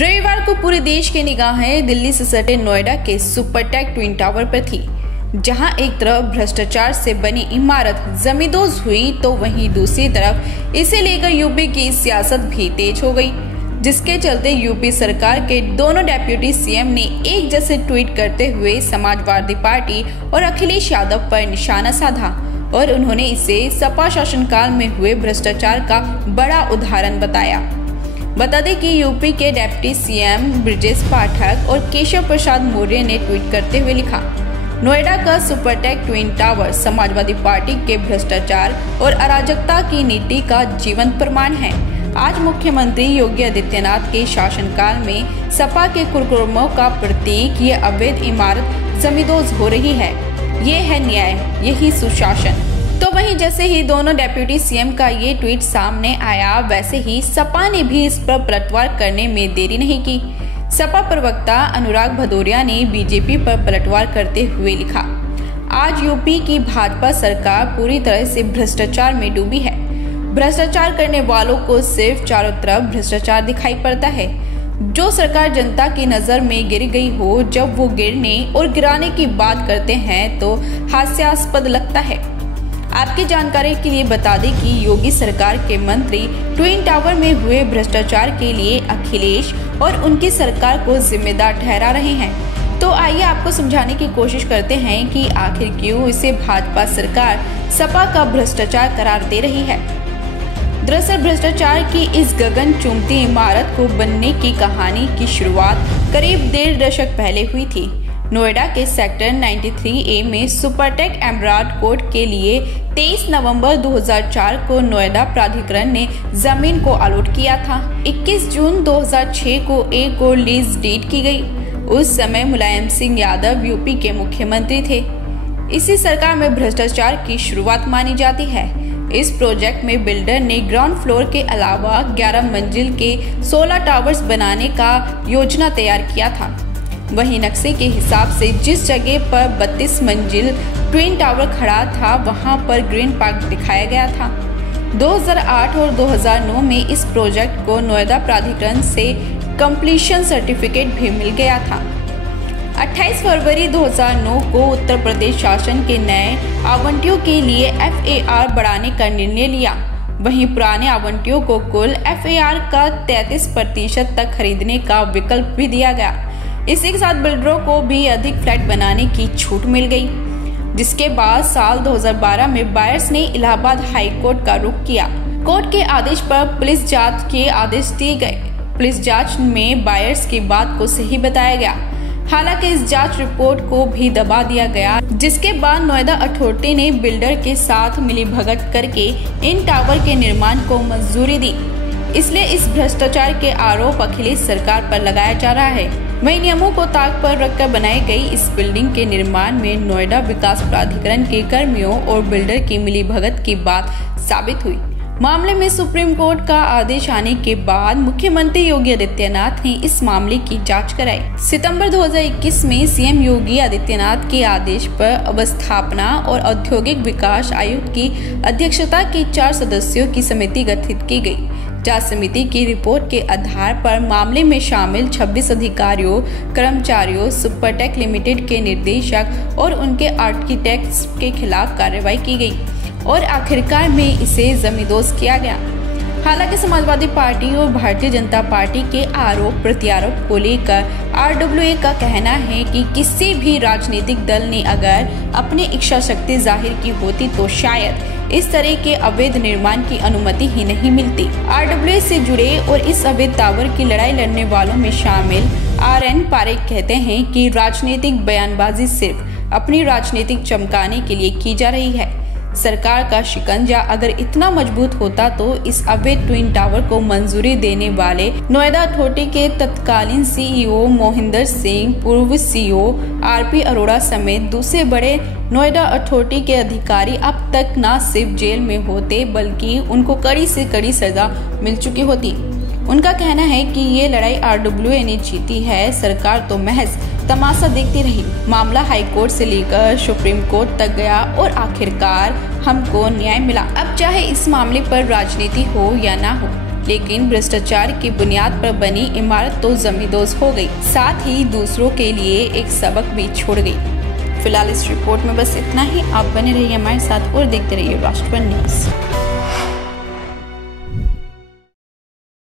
रविवार को पूरे देश की निगाहें दिल्ली से सटे नोएडा के सुपरटेक ट्विन टावर पर थी, जहां एक तरफ भ्रष्टाचार से बनी इमारत जमींदोज हुई तो वहीं दूसरी तरफ इसे लेकर यूपी की सियासत भी तेज हो गई, जिसके चलते यूपी सरकार के दोनों डेप्यूटी सीएम ने एक जैसे ट्वीट करते हुए समाजवादी पार्टी और अखिलेश यादव पर निशाना साधा और उन्होंने इसे सपा शासनकाल में हुए भ्रष्टाचार का बड़ा उदाहरण बताया। बता दें कि यूपी के डिप्टी सीएम ब्रजेश पाठक और केशव प्रसाद मौर्य ने ट्वीट करते हुए लिखा, नोएडा का Supertech twin tower Samajwadi party के भ्रष्टाचार और अराजकता की नीति का जीवंत प्रमाण है। आज मुख्यमंत्री योगी आदित्यनाथ के शासनकाल में सपा के कुकर्मों का प्रतीक ये अवैध इमारत जमींदोज हो रही है। ये है न्याय, यही सुशासन। तो वहीं जैसे ही दोनों डेप्यूटी सीएम का ये ट्वीट सामने आया, वैसे ही सपा ने भी इस पर पलटवार करने में देरी नहीं की। सपा प्रवक्ता अनुराग भदौरिया ने बीजेपी पर पलटवार करते हुए लिखा, आज यूपी की भाजपा सरकार पूरी तरह से भ्रष्टाचार में डूबी है। भ्रष्टाचार करने वालों को सिर्फ चारों तरफ भ्रष्टाचार दिखाई पड़ता है। जो सरकार जनता की नजर में गिर गई हो, जब वो गिरने और गिराने की बात करते हैं तो हास्यास्पद लगता है। आपकी जानकारी के लिए बता दें कि योगी सरकार के मंत्री ट्विन टावर में हुए भ्रष्टाचार के लिए अखिलेश और उनकी सरकार को जिम्मेदार ठहरा रहे हैं। तो आइए आपको समझाने की कोशिश करते हैं कि आखिर क्यों इसे भाजपा सरकार सपा का भ्रष्टाचार करार दे रही है। दरअसल भ्रष्टाचार की इस गगन चुंबती इमारत को बनने की कहानी की शुरुआत करीब 1.5 दशक पहले हुई थी। नोएडा के सेक्टर 93A में सुपरटेक एमराल्ड कोर्ट के लिए 23 नवंबर 2004 को नोएडा प्राधिकरण ने जमीन को अलॉट किया था। 21 जून 2006 को एक और लीज डीड की गई। उस समय मुलायम सिंह यादव यूपी के मुख्यमंत्री थे। इसी सरकार में भ्रष्टाचार की शुरुआत मानी जाती है। इस प्रोजेक्ट में बिल्डर ने ग्राउंड फ्लोर के अलावा 11 मंजिल के 16 टावर्स बनाने का योजना तैयार किया था। वहीं नक्शे के हिसाब से जिस जगह पर 32 मंजिल ट्विन टावर खड़ा था, वहां पर ग्रीन पार्क दिखाया गया था। 2008 और 2009 में इस प्रोजेक्ट को नोएडा प्राधिकरण से कंप्लीशन सर्टिफिकेट भी मिल गया था। 28 फरवरी 2009 को उत्तर प्रदेश शासन के नए आवंटियों के लिए FAR बढ़ाने का निर्णय लिया। वहीं पुराने आवंटियों को कुल FAR का 33% तक खरीदने का विकल्प भी दिया गया। इसी के साथ बिल्डरों को भी अधिक फ्लैट बनाने की छूट मिल गई, जिसके बाद साल 2012 में बायर्स ने इलाहाबाद हाई कोर्ट का रुख किया। कोर्ट के आदेश पर पुलिस जांच के आदेश दिए गए। पुलिस जांच में बायर्स की बात को सही बताया गया। हालांकि इस जांच रिपोर्ट को भी दबा दिया गया, जिसके बाद नोएडा अथॉरिटी ने बिल्डर के साथ मिलीभगत करके इन टावर के निर्माण को मंजूरी दी। इसलिए इस भ्रष्टाचार के आरोप अखिलेश सरकार पर लगाया जा रहा है। वही नियमों को ताक पर रखकर बनाई गई इस बिल्डिंग के निर्माण में नोएडा विकास प्राधिकरण के कर्मियों और बिल्डर की मिलीभगत की बात साबित हुई। मामले में सुप्रीम कोर्ट का आदेश आने के बाद मुख्यमंत्री योगी आदित्यनाथ ने इस मामले की जांच कराई। सितंबर 2021 में सीएम योगी आदित्यनाथ के आदेश पर अवस्थापना और औद्योगिक विकास आयुक्त की अध्यक्षता की 4 सदस्यों की समिति गठित की गई। जांच समिति की रिपोर्ट के आधार पर मामले में शामिल 26 अधिकारियों, कर्मचारियों, सुपरटेक लिमिटेड के निदेशक और उनके आर्किटेक्ट्स के खिलाफ कार्रवाई की गई और आखिरकार में इसे जमींदोज किया गया। हालांकि समाजवादी पार्टी और भारतीय जनता पार्टी के आरोप प्रत्यारोप को लेकर RWA का कहना है कि किसी भी राजनीतिक दल ने अगर अपनी इच्छा शक्ति जाहिर की होती तो शायद इस तरह के अवैध निर्माण की अनुमति ही नहीं मिलती। RWA से जुड़े और इस अवैध टावर की लड़ाई लड़ने वालों में शामिल RN पारेख कहते हैं कि राजनीतिक बयानबाजी सिर्फ अपनी राजनीतिक चमकाने के लिए की जा रही है। सरकार का शिकंजा अगर इतना मजबूत होता तो इस अवैध ट्विन टावर को मंजूरी देने वाले नोएडा अथॉरिटी के तत्कालीन CEO मोहिंदर सिंह, पूर्व CEO RP अरोड़ा समेत दूसरे बड़े नोएडा अथॉरिटी के अधिकारी अब तक न सिर्फ जेल में होते बल्कि उनको कड़ी से कड़ी सजा मिल चुकी होती। उनका कहना है कि ये लड़ाई RWA ने जीती है, सरकार तो महज तमाशा देखती रही। मामला हाई कोर्ट से लेकर सुप्रीम कोर्ट तक गया और आखिरकार हमको न्याय मिला। अब चाहे इस मामले पर राजनीति हो या ना हो, लेकिन भ्रष्टाचार की बुनियाद पर बनी इमारत तो जमींदोज हो गई, साथ ही दूसरों के लिए एक सबक भी छोड़ गई। फिलहाल इस रिपोर्ट में बस इतना ही। आप बने रहिए हमारे साथ और देखते रहिए राष्ट्रवन न्यूज।